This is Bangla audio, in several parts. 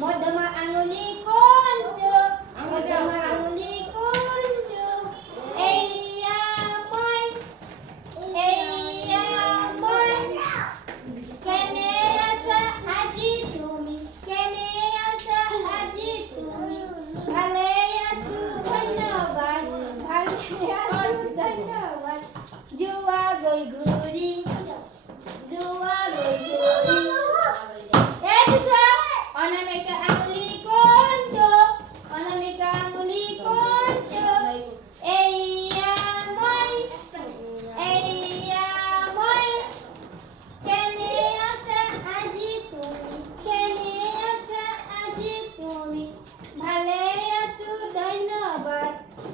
মধ্যমা আঙুলি কোনটো মধ্যমা আঙুলি কোনটো এইয়া মই কেনে আছা আজি তুমি কেনে আছা আজি তুমি ভালে আছো ধন্যবাদ ভালে আছো ধন্যবাদ জুৱা গৈ ঘূৰি অনামিকা আঙুলি কোনটো অনামিকা আঙুলি কোনটো এইয়া মই কেনে আছা আজি তুমি কেনে আছা আজি তুমি ভালে আছো ধন্যবাদ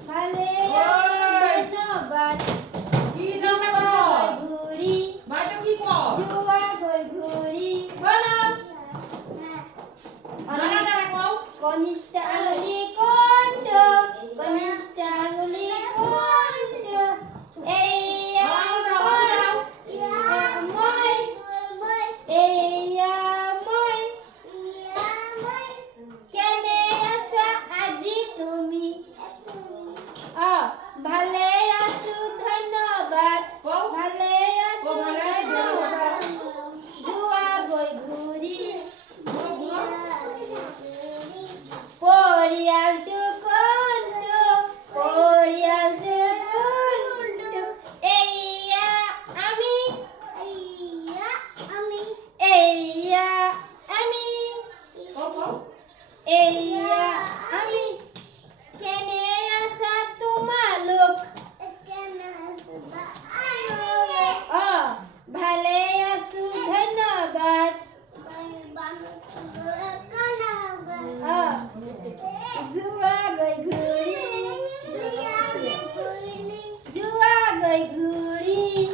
ভালে আছো ধন্যবাদ ঘূৰি জুৱা গৈ ঘূৰি কনিষ্ঠ আঙুলি কোনটো কনিষ্ঠ আঙুলি কোনটো এইয়া মই কেনে আছা আজি তুমি ভালে আছো ধন্যবাদ ভালে আছো ধন্যবাদ জুৱা গৈ ঘূৰি পৰিয়ালটো কোনটো পৰিয়ালটো কোনটো এইয়া আমি কেনে আছা তোমালোক ভালে আছো ধন্যবাদ জুৱা গৈ ঘূৰি